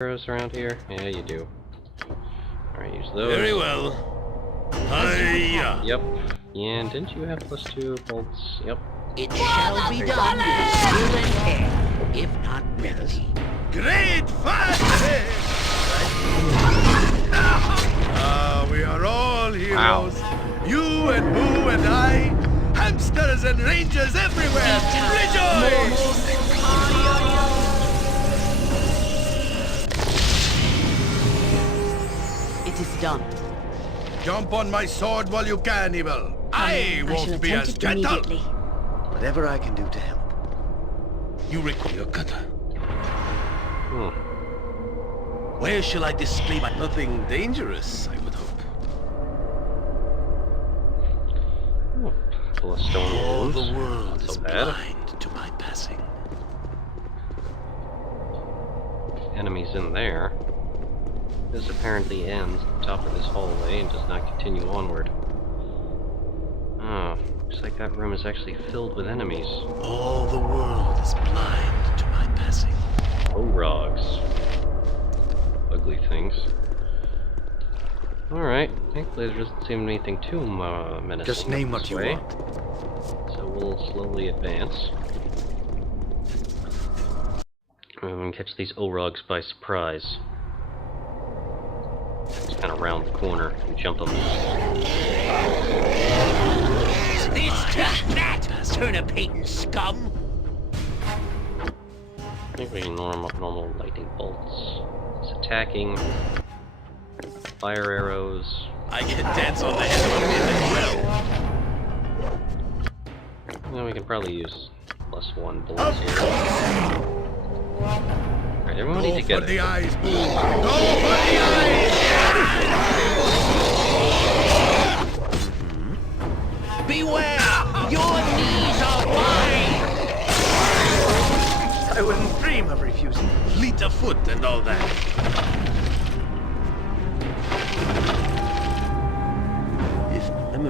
arrows around here? Yeah, you do. Alright, use those. Very well. Hiya! Yep. And didn't you have +2 bolts? Yep. It shall be done with skill and care, if not remedy. Great fun! We are all heroes. Wow. You and Boo and I, hamsters and rangers everywhere. Rejoice! It is done. Jump on my sword while you can, Evil. I won't be as gentle. Whatever I can do to help. You require your cutter. Hmm. Where shall I display my... Nothing dangerous, I would hope. Oh, full of stone All wounds. the world Not is so bad. blind to my passing. Enemies in there. This apparently ends at the top of this hallway and does not continue onward. Oh, looks like that room is actually filled with enemies. All the world is blind to my passing. Orogs. Ugly things. Alright, thankfully there doesn't seem anything too menacing. Just name what this you way. want. So we'll slowly advance. And catch these Orogs by surprise. Just kind of round the corner and jump them. Is this just that, turnip-hating scum? I think we can normal lightning bolts. It's attacking. Fire arrows. I can dance on the head of a pin as well. Well, we can probably use +1 bullets here. Alright, everyone Go together. for the eyes, Boo! Go for the eyes! Beware! Your knees are wide! I wouldn't dream of refusing. Fleet of foot and all that.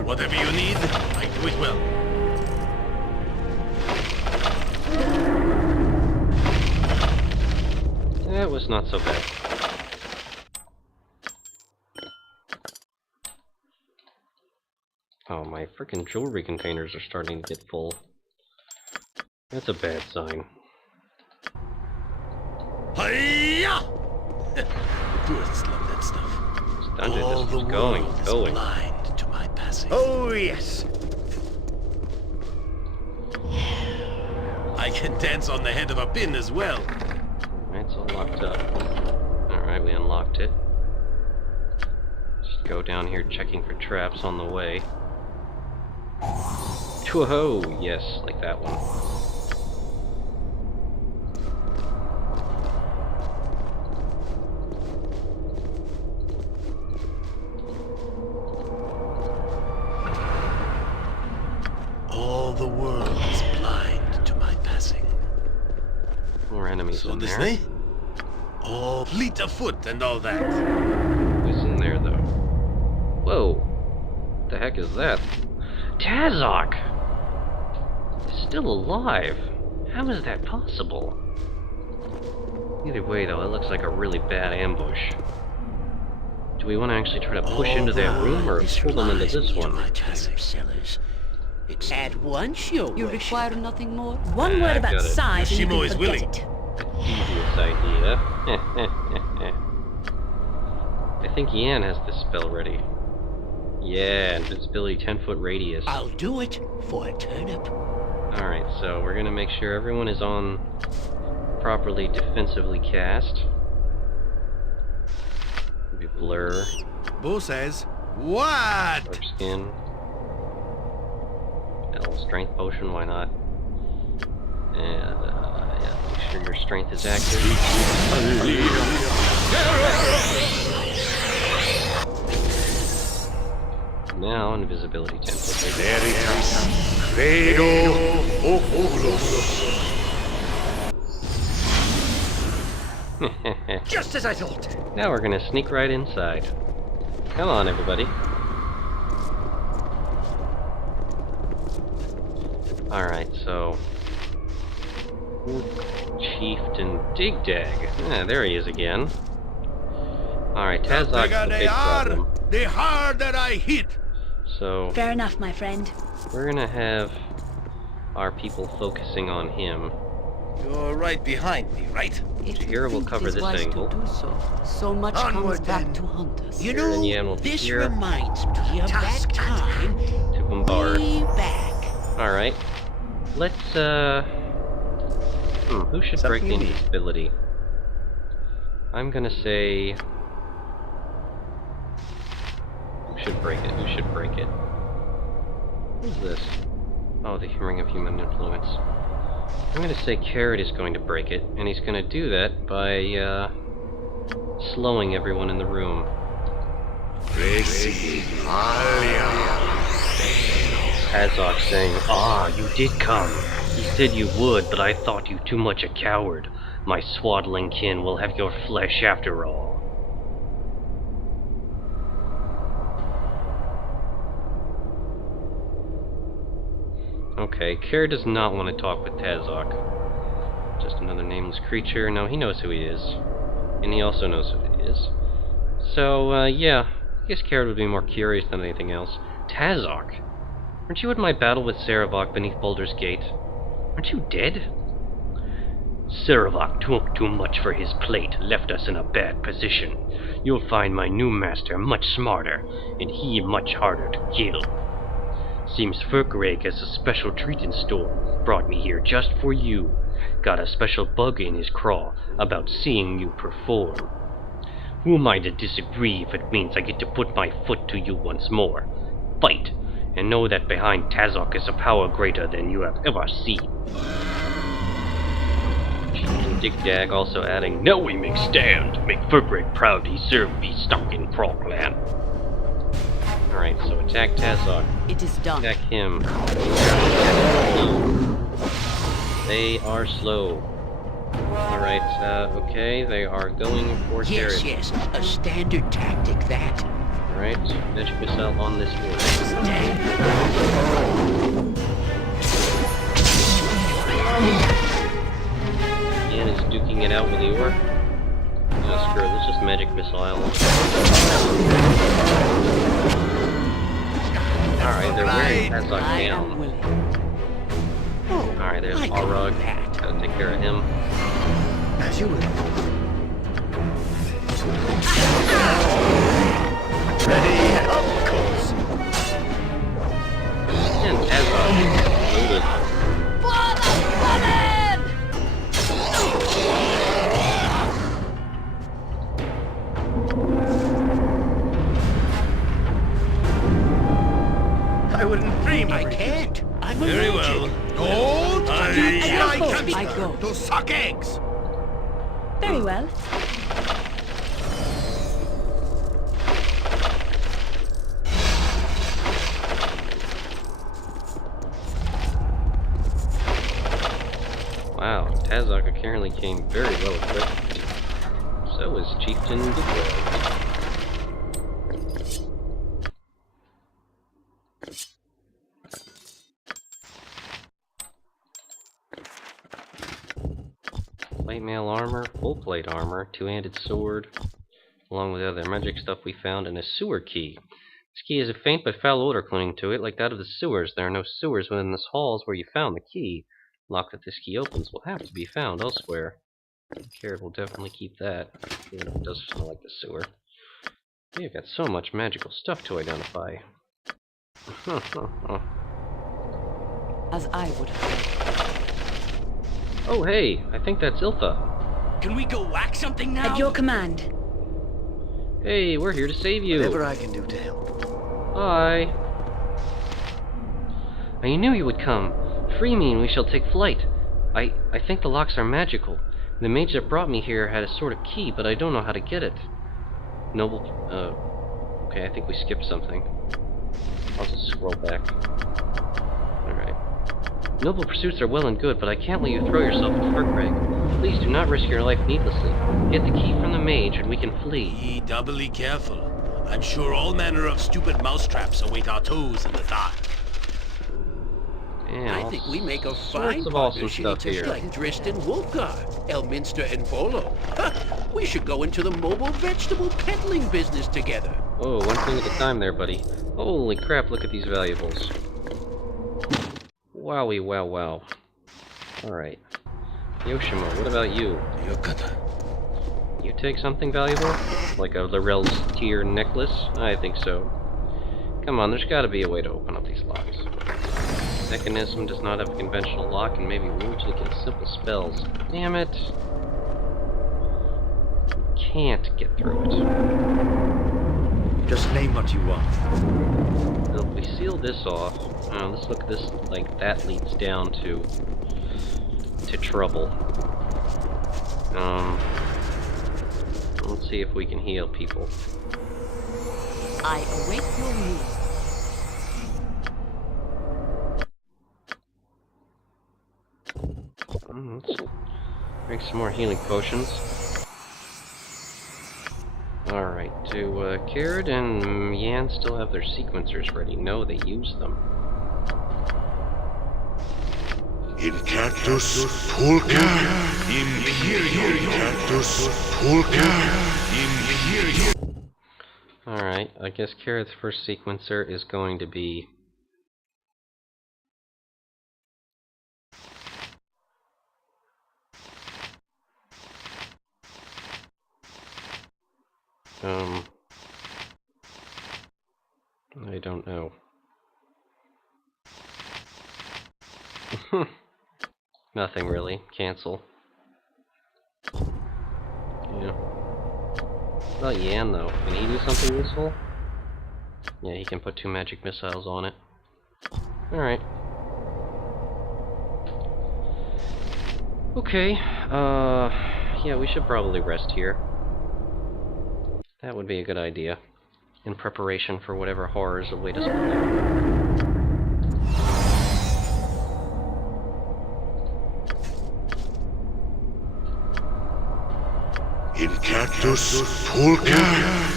Whatever you need, I do it well. That was not so bad. Oh, my frickin' jewelry containers are starting to get full. That's a bad sign. Hiya! Tourists love that stuff. This dungeon All just the keeps going, world is going. blind to my passing. Oh, yes. I can dance on the head of a pin as well. Alright, it's all locked up. Alright, we unlocked it. Just go down here checking for traps on the way. Whoa! Yes, like that one. All the world is blind to my passing. More enemies So in this there. way? All fleet of foot and all that. Who's in there, though? Whoa! What the heck is that? Tazok! Is still alive! How is that possible? Either way, though, it looks like a really bad ambush. Do we want to actually try to push into that room, or pull them into this one? Sellers. At once, you require nothing more. One word I've about got it. size and you Yoshimo can is forget willing. it. Devious idea. I think Yan has this spell ready. Yeah, invincibility 10-foot radius. I'll do it for a turnip. Alright, so we're gonna make sure everyone is on properly defensively cast. Maybe blur, Boo says, what? dark skin. L strength potion, why not? And yeah, make sure your strength is active. Now invisibility 10-foot radius. Just as I thought. Now we're gonna sneak right inside. Come on, everybody. Alright, so... Chieftain Digdag. Ah, there he is again. Alright, The Tazok's bigger the they big are, problem. the harder I hit. So, Fair enough, my friend. we're gonna have our people focusing on him. You're right behind me, right? Here we'll cover this angle. To do so. So much comes Onward, back then. to haunt us. You know, Yan will be this here. reminds me of that Task at time To bombard. way back. Alright. Let's, who should break the Something you need. invisibility? I'm gonna say... Who should break it? Who should break it? Who's this? Oh, the Ring of Human Influence. I'm gonna say Kered is going to break it, and he's gonna do that by, slowing everyone in the room. Tazok saying, "Ah, you did come. He said you would, but I thought you too much a coward. My swaddling kin will have your flesh after all." Okay, Kered does not want to talk with Tazok. Just another nameless creature. No, he knows who he is. And he also knows who he is. So, yeah. I guess Kered would be more curious than anything else. Tazok? Weren't you in my battle with Sarevok beneath Baldurs Gate? Aren't you dead? Sarevok took too much for his plate, left us in a bad position. You'll find my new master much smarter, and he much harder to kill. Seems Firkraag has a special treat in store. Brought me here just for you. Got a special bug in his craw about seeing you perform. Who am I to disagree if it means I get to put my foot to you once more? Fight, and know that behind Tazok is a power greater than you have ever seen. Chieftain Digdag also adding, "Now we make stand. Make Firkraag proud he served be stuck in Frogland." Alright, so attack Tazok. It is done. Attack him. They are slow. Alright, okay, they are going for Yes, Kered. yes, a standard tactic that. Alright, magic missile on this one. Ian is duking it out with the orc. No, screw it, let's just magic missile. Alright, they're wearing Tazok I am down. willing. Oh, Alright, there's I got Arog. that. Gotta take care of him. As you will. Ready, of course. And Tazok loaded. I wouldn't dream of I refusing. can't. I'm a Very mage. well. Don't I go. to suck eggs. Very well. Wow, Tazok apparently came very well equipped. So is Chieftain Digdag. Plate mail armor, full plate armor, two-handed sword, along with other magic stuff we found, and a sewer key. This key has a faint but foul odor clinging to it, like that of the sewers. There are no sewers within this halls where you found the key. Lock that this key opens will have to be found elsewhere. Kered will definitely keep that, even if it does smell like the sewer. We've got so much magical stuff to identify. As I would have. Oh hey, I think that's Ilfa. Can we go whack something now? At your command. Hey, we're here to save you. Whatever I can do to help. Hi. I knew you would come. Free me and we shall take flight. I think the locks are magical. The mage that brought me here had a sort of key, but I don't know how to get it. Noble, okay, I think we skipped something. I'll just scroll back. Alright. Noble pursuits are well and good, but I can't let you throw yourself into Firkraag. Please do not risk your life needlessly. Get the key from the mage and we can flee. Be doubly careful. I'm sure all manner of stupid mousetraps await our toes in the dark. And I all think we make a sorts fine of awesome partnership, stuff just here. like Drist and Wolfgar, Elminster and Volo. We should go into the mobile vegetable peddling business together. Oh, one thing at a time there, buddy. Holy crap, look at these valuables. Wowie, wow, wow. Alright. Yoshimo, what about you? You take something valuable? Like a Laurel's Tear necklace? I think so. Come on, there's gotta be a way to open up these locks. Mechanism does not have a conventional lock and may be removed against simple spells. Damn it! You can't get through it. Just name what you want. So if we seal this off, let's look at this like that leads down to trouble. Let's see if we can heal people. I await your move. Let's drink some more healing potions. Alright, do Kered and Yan still have their sequencers ready? No, they use them. In cactus pulca, imperial cactus pulca, imperial. Alright, I guess Kered's first sequencer is going to be I don't know. Nothing really. Cancel. Yeah. What about Yan though? Can he do something useful? Yeah, he can put 2 magic missiles on it. Alright. Okay, yeah, we should probably rest here. That would be a good idea. In preparation for whatever horrors await us below. In cactus pulca,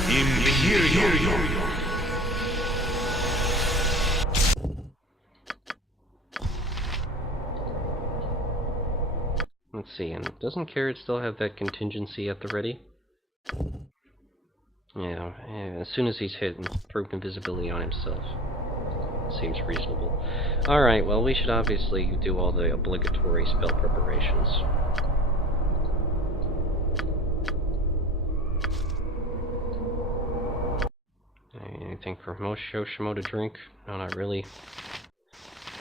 imperial. Let's see, and doesn't Kered still have that contingency at the ready? Yeah, as soon as he's hit, improved invisibility on himself. Seems reasonable. Alright, well, we should obviously do all the obligatory spell preparations. Anything for Yoshimo to drink? No, not really.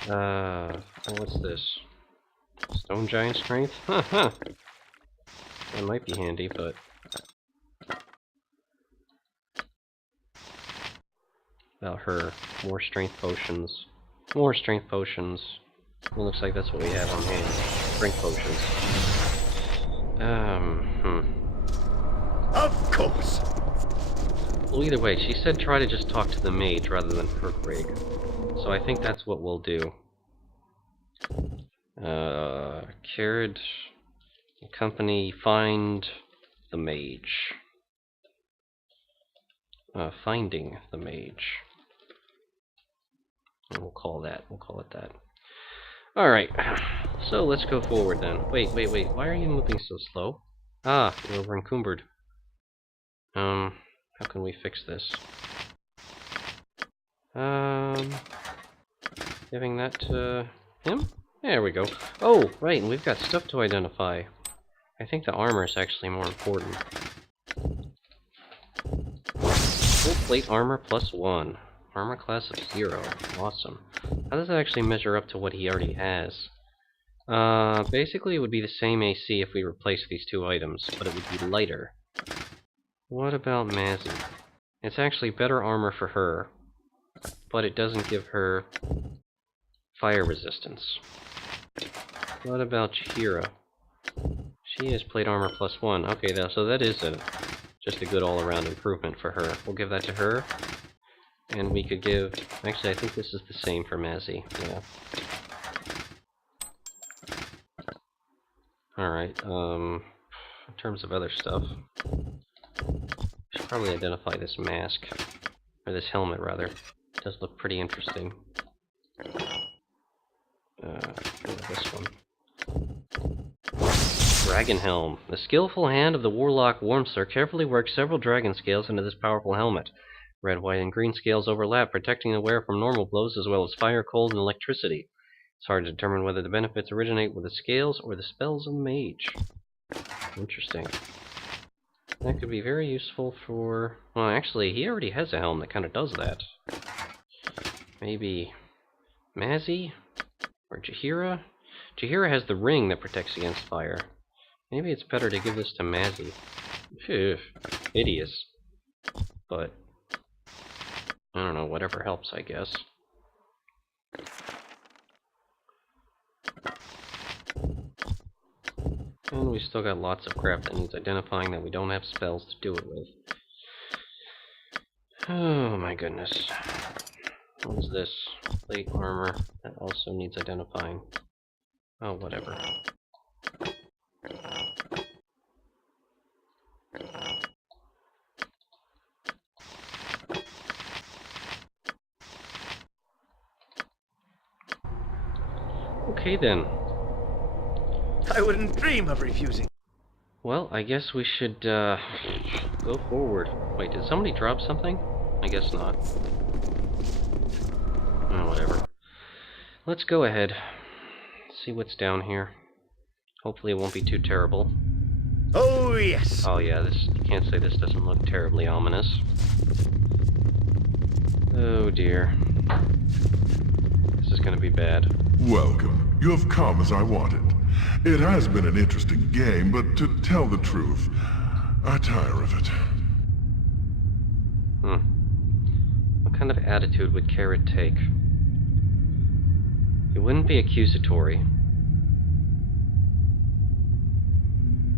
What's this? Stone Giant Strength? That might be handy, but... About her. More strength potions. More strength potions. It looks like that's what we have on hand. Strength potions. Of course. Well, either way, she said try to just talk to the mage rather than Firkraag. So I think that's what we'll do. Kered company, find the mage. Finding the mage. And we'll call it that. Alright, so let's go forward then. Wait, why are you moving so slow? Ah, you're over encumbered. How can we fix this? Giving that to him? There we go. Oh, right, and we've got stuff to identify. I think the armor is actually more important. Full plate armor +1. Armor class of 0. Awesome. How does that actually measure up to what he already has? Basically it would be the same AC if we replace these 2 items, but it would be lighter. What about Mazzy? It's actually better armor for her, but it doesn't give her fire resistance. What about Chihira? She has plate armor +1. Okay, so that is just a good all-around improvement for her. We'll give that to her. And we could give... Actually, I think this is the same for Mazzy. Yeah. Alright, in terms of other stuff... I should probably identify this mask. Or this helmet, rather. It does look pretty interesting. Dragon Helm. The skillful hand of the warlock Wormster carefully works several dragon scales into this powerful helmet. Red, white, and green scales overlap, protecting the wearer from normal blows as well as fire, cold, and electricity. It's hard to determine whether the benefits originate with the scales or the spells of the mage. Interesting. That could be very useful for... Well, actually, he already has a helm that kind of does that. Maybe... Mazzy? Or Jaheira? Jaheira has the ring that protects against fire. Maybe it's better to give this to Mazzy. Phew. Hideous. But... I don't know, whatever helps, I guess. And we still got lots of crap that needs identifying that we don't have spells to do it with. Oh my goodness. What is this? Plate armor. That also needs identifying. Oh, whatever. Okay then. I wouldn't dream of refusing. Well, I guess we should, go forward. Wait, did somebody drop something? I guess not. Oh, whatever. Let's go ahead. See what's down here. Hopefully it won't be too terrible. Oh, yes. Oh yeah, this, you can't say this doesn't look terribly ominous. Oh dear. This is gonna be bad. Welcome. You have come as I wanted. It has been an interesting game, but to tell the truth, I tire of it. What kind of attitude would Kered take? He wouldn't be accusatory.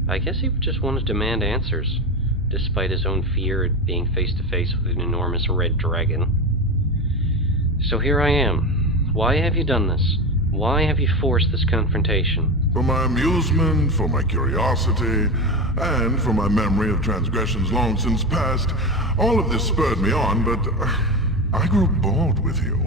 I guess he would just want to demand answers, despite his own fear at being face to face with an enormous red dragon. So here I am. Why have you done this? Why have you forced this confrontation? For my amusement, for my curiosity, and for my memory of transgressions long since past, all of this spurred me on, but I grew bored with you.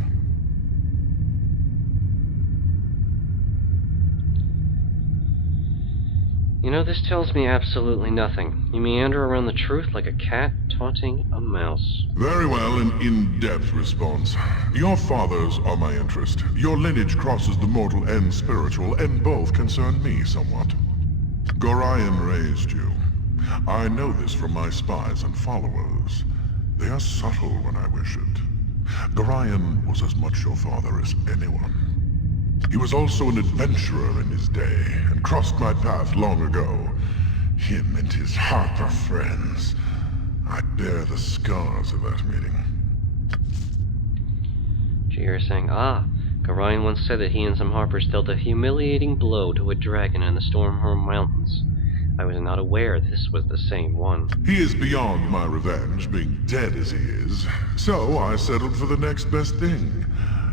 You know, this tells me absolutely nothing. You meander around the truth like a cat taunting a mouse. Very well, an in-depth response. Your fathers are my interest. Your lineage crosses the mortal and spiritual, and both concern me somewhat. Gorion raised you. I know this from my spies and followers. They are subtle when I wish it. Gorion was as much your father as anyone. He was also an adventurer in his day, and crossed my path long ago. Him and his harp of friends. I bear the scars of that meeting. Jaheira saying, Gorion once said that he and some harpers dealt a humiliating blow to a dragon in the Stormhorn Mountains. I was not aware this was the same one. He is beyond my revenge, being dead as he is. So I settled for the next best thing.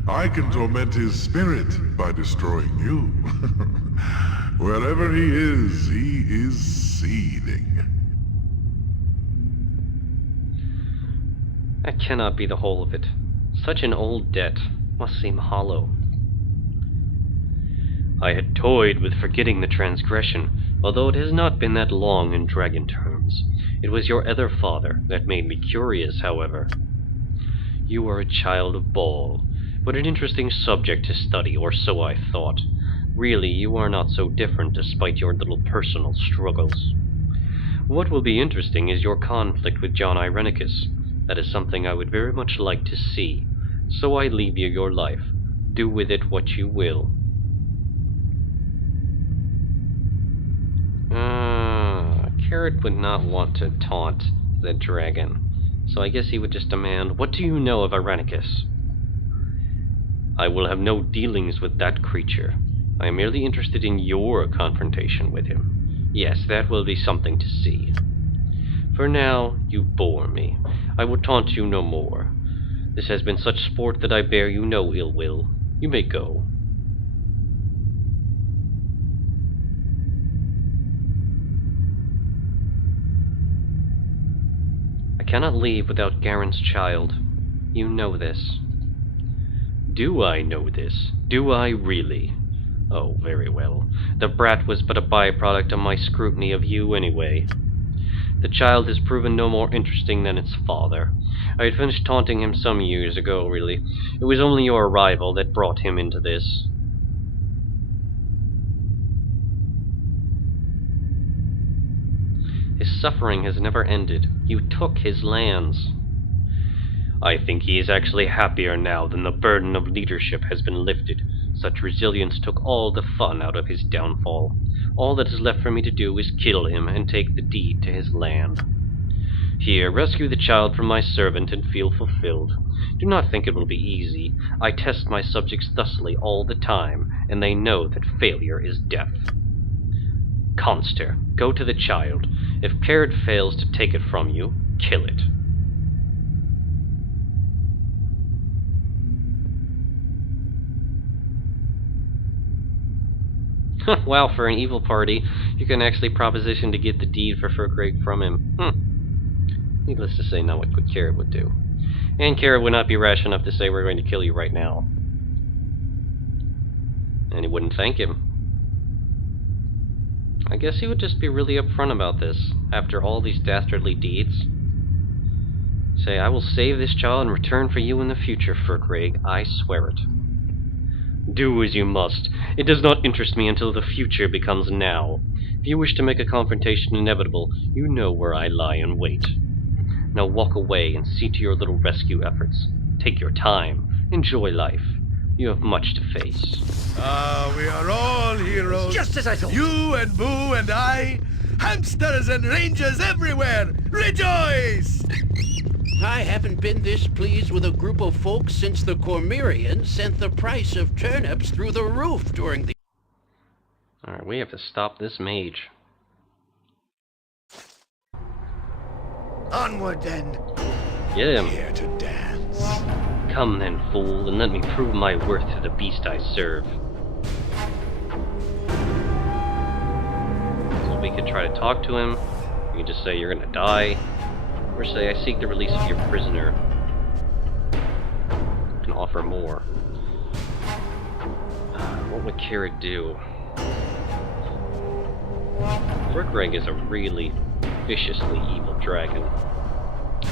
I can torment his spirit by destroying you. Wherever he is seething. That cannot be the whole of it. Such an old debt must seem hollow. I had toyed with forgetting the transgression, although it has not been that long in dragon terms. It was your other father that made me curious, however. You are a child of Bhaal, but an interesting subject to study, or so I thought. Really, you are not so different despite your little personal struggles. What will be interesting is your conflict with John Irenicus. That is something I would very much like to see. So I leave you your life. Do with it what you will. Kered would not want to taunt the dragon. So I guess he would just demand, what do you know of Irenicus? I will have no dealings with that creature. I am merely interested in your confrontation with him. Yes, that will be something to see. For now, you bore me. I will taunt you no more. This has been such sport that I bear you no ill will. You may go. I cannot leave without Garen's child. You know this. Do I know this? Do I really? Oh, very well. The brat was but a byproduct of my scrutiny of you anyway. The child has proven no more interesting than its father. I had finished taunting him some years ago, really. It was only your arrival that brought him into this. His suffering has never ended. You took his lands. I think he is actually happier now than the burden of leadership has been lifted. Such resilience took all the fun out of his downfall. All that is left for me to do is kill him and take the deed to his land. Here, rescue the child from my servant and feel fulfilled. Do not think it will be easy. I test my subjects thusly all the time, and they know that failure is death. Conster, go to the child. If Kered fails to take it from you, kill it. Wow, for an evil party, you can actually proposition to get the deed for Firkraag from him. Needless to say, not what Kered would do. And Kered would not be rash enough to say, we're going to kill you right now. And he wouldn't thank him. I guess he would just be really upfront about this, after all these dastardly deeds. Say, I will save this child in return for you in the future, Firkraag. I swear it. Do as you must. It does not interest me until the future becomes now. If you wish to make a confrontation inevitable, you know where I lie in wait. Now walk away and see to your little rescue efforts. Take your time. Enjoy life. You have much to face. We are all heroes. Just as I thought. You and Boo and I. Hamsters and rangers everywhere. Rejoice! I haven't been this pleased with a group of folks since the Cormyreans sent the price of turnips through the roof during the... Alright, we have to stop this mage. Onward then. Get him. Here to dance. Come then, fool, and let me prove my worth to the beast I serve. So we could try to talk to him. We could just say you're gonna die. Or say, I seek the release of your prisoner. And offer more. What would Kered do? Firkraag is a really viciously evil dragon.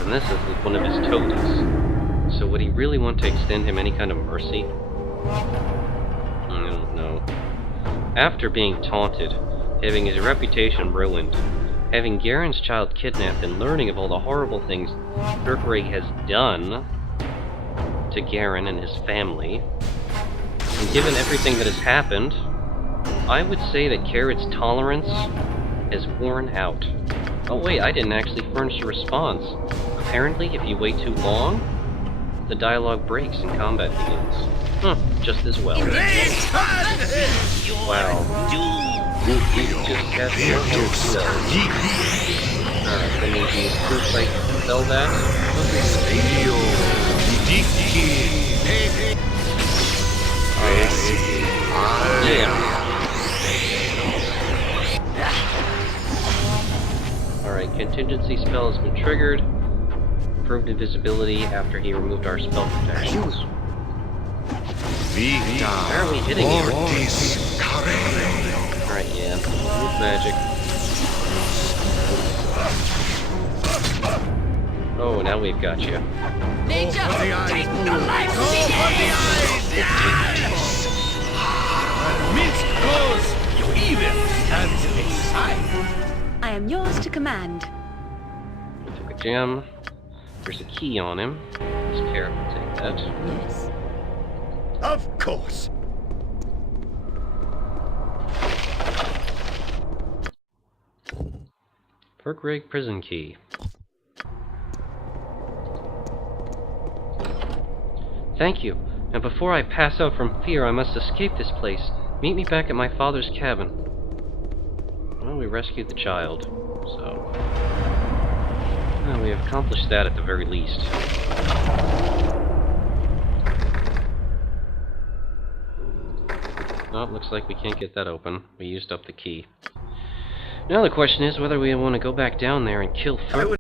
And this is one of his totems. So would he really want to extend him any kind of mercy? I don't know. After being taunted, having his reputation ruined, having Garen's child kidnapped, and learning of all the horrible things Firkraag has done to Garen and his family, and given everything that has happened, I would say that Kered's tolerance has worn out. Oh wait, I didn't actually furnish a response. Apparently, if you wait too long, the dialogue breaks and combat begins. Just as well. Wow. He just has to Alright, that means he's proof like to sell that. Yeah. Alright, contingency spell has been triggered. Improved invisibility after he removed our spell protections. Why are we hitting him? Alright, yeah. Move magic. Oh, now we've got you. Nature, take the life. Go for the eyes. Minced goes. You even stands inside. I am yours to command. We took a gem. There's a key on him. This Kered will take that. Yes. Of course. Firkraag prison key. Thank you. And before I pass out from fear, I must escape this place. Meet me back at my father's cabin. Well, we rescued the child, so... Well, we have accomplished that at the very least. Oh, looks like we can't get that open. We used up the key. Now the question is whether we want to go back down there and kill Firkraag.